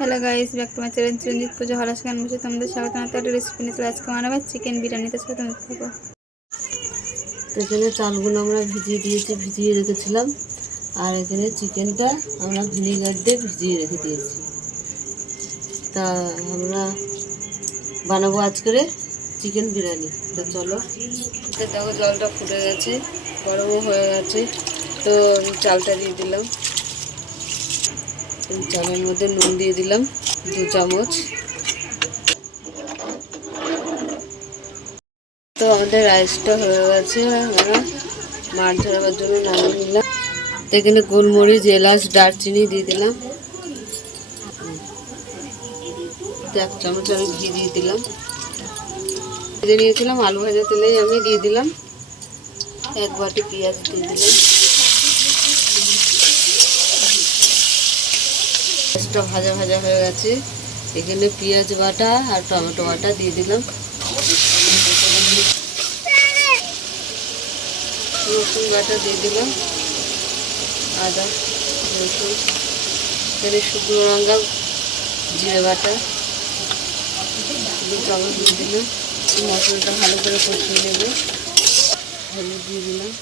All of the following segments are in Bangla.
Hello guys back to my channel Chiranjit পুজো হলাস গান বসে তোমাদের স্বাগত একটা রেসিপি নিয়ে চলে আজকে বানাবো চিকেন বিরিয়ানি। তো সাথে থাকব তো এখানে চালগুলো আমরা ভিজিয়ে দিয়েছি ভিজিয়ে রেখেছিলাম। আর এখানে চিকেনটা আমরা ভিনিগার দিয়ে ভিজিয়ে রেখে দিয়েছি। তা আমরা বানাবো আজকের চিকেন বিরিয়ানি। তো চলো। দেখো জলটা ফুটে গেছে গরমও হয়ে গেছে। তো চালটা দিয়ে দিলাম। চালের মধ্যে নুন দিয়ে দিলাম, দু চামচ। তো আমাদের রাইসটা হয়ে গেছে, আমরা মাছ ধরাবার জন্য নামিয়ে নিলাম। এখানে গোলমরিচ, এলাচ, দারচিনি দিয়ে দিলাম। এক চামচ আমি ঘি দিয়ে দিলাম। ভেজে নিয়েছিলাম, আলু ভাজা তেলেই আমি দিয়ে দিলাম। এক বাটি পেঁয়াজ দিয়ে দিলাম। পেঁয়াজটা ভাজা ভাজা হয়ে গেছে। এখানে পেঁয়াজ বাটা আর টমেটো বাটা দিয়ে দিলাম। রসুন বাটা দিয়ে দিলাম। আদা, রসুন, এখানে শুকনো লঙ্কা, জিরে বাটা চামচ দিয়ে দিলাম। মশলাটা ভালো করে কষিয়ে নেব। হলুদ দিয়ে দিলাম।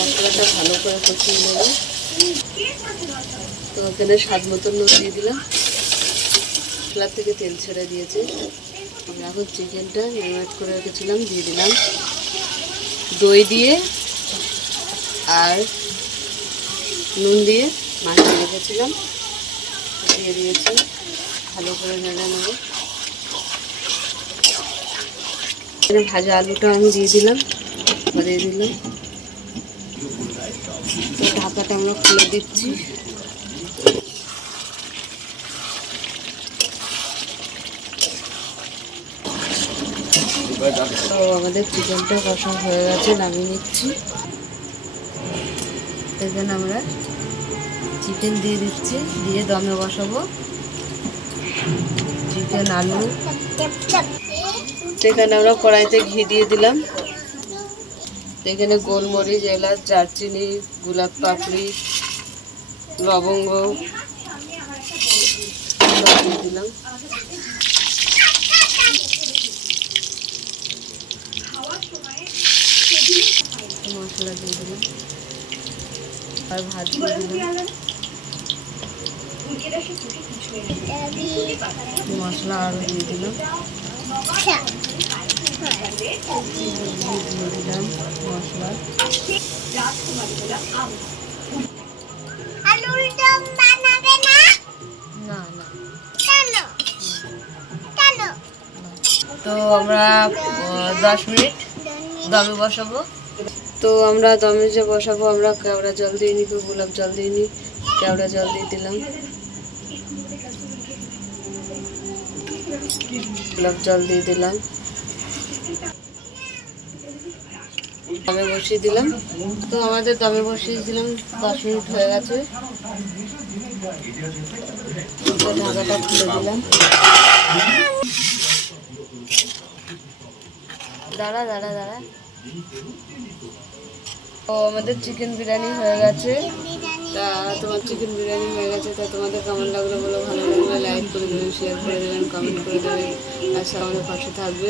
মশলাটা ভালো করে কষিয়ে নেব। তো এখানে স্বাদ মতন নুন দিয়ে দিলাম। মশলার থেকে তেল ছেড়ে দিয়েছে। আমরা এখন চিকেনটা ম্যারিনেট করে রেখেছিলাম, দিয়ে দিলাম। দই দিয়ে আর নুন দিয়ে মাখিয়ে রেখেছিলাম। দিয়ে দিয়েছি। ভালো করে নেড়ে নেব। ভাজা আলুটা আমি দিয়ে দিলাম দিয়ে দিলাম। তো ঢাকাটা আমরা খুলে দিচ্ছি। তো আমাদের চিকেনটা কষা হয়ে গেছে নামিয়ে নিচ্ছি। এখানে আমরা চিকেন দিয়ে দিচ্ছি দিয়ে দমে বসাবো। চিকেন আলু। এখানে আমরা কড়াইতে ঘি দিয়ে দিলাম। এখানে গোলমরিচ, এলাচ, দারচিনি, গোলাপ পাপড়ি, লবঙ্গ দিলাম মশলা দিয়ে দিলাম। আর ভাত দিয়ে দিলাম। মশলা আরও দিয়ে দিলাম। দিয়ে তো আমরা দশ মিনিট দমে বসাবো। তো আমরা দমে যে বসাবো, আমরা কেওড়া জল দিয়ে নিই গোলাপ জল দিয়ে নিই কেওড়া জল দিয়ে দিলাম। গোলাপ জল দিয়ে দিলাম। দমে বসিয়ে দিলাম। তো আমাদের দমে বসিয়ে দিলাম, দশ মিনিট হয়ে গেছে। ঢাকাটা খুলে দিলাম। দাঁড়া দাঁড়া দাঁড়া। তো আমাদের চিকেন বিরিয়ানি হয়ে গেছে। তা তোমার চিকেন বিরিয়ানি হয়ে গেছে, তা তোমাদের কেমন লাগল বলো? ভালো লাগলে লাইক করে দেবেন শেয়ার করে দেবেন কমেন্ট করে দেবেন। সব আমাদের পাশে থাকবে।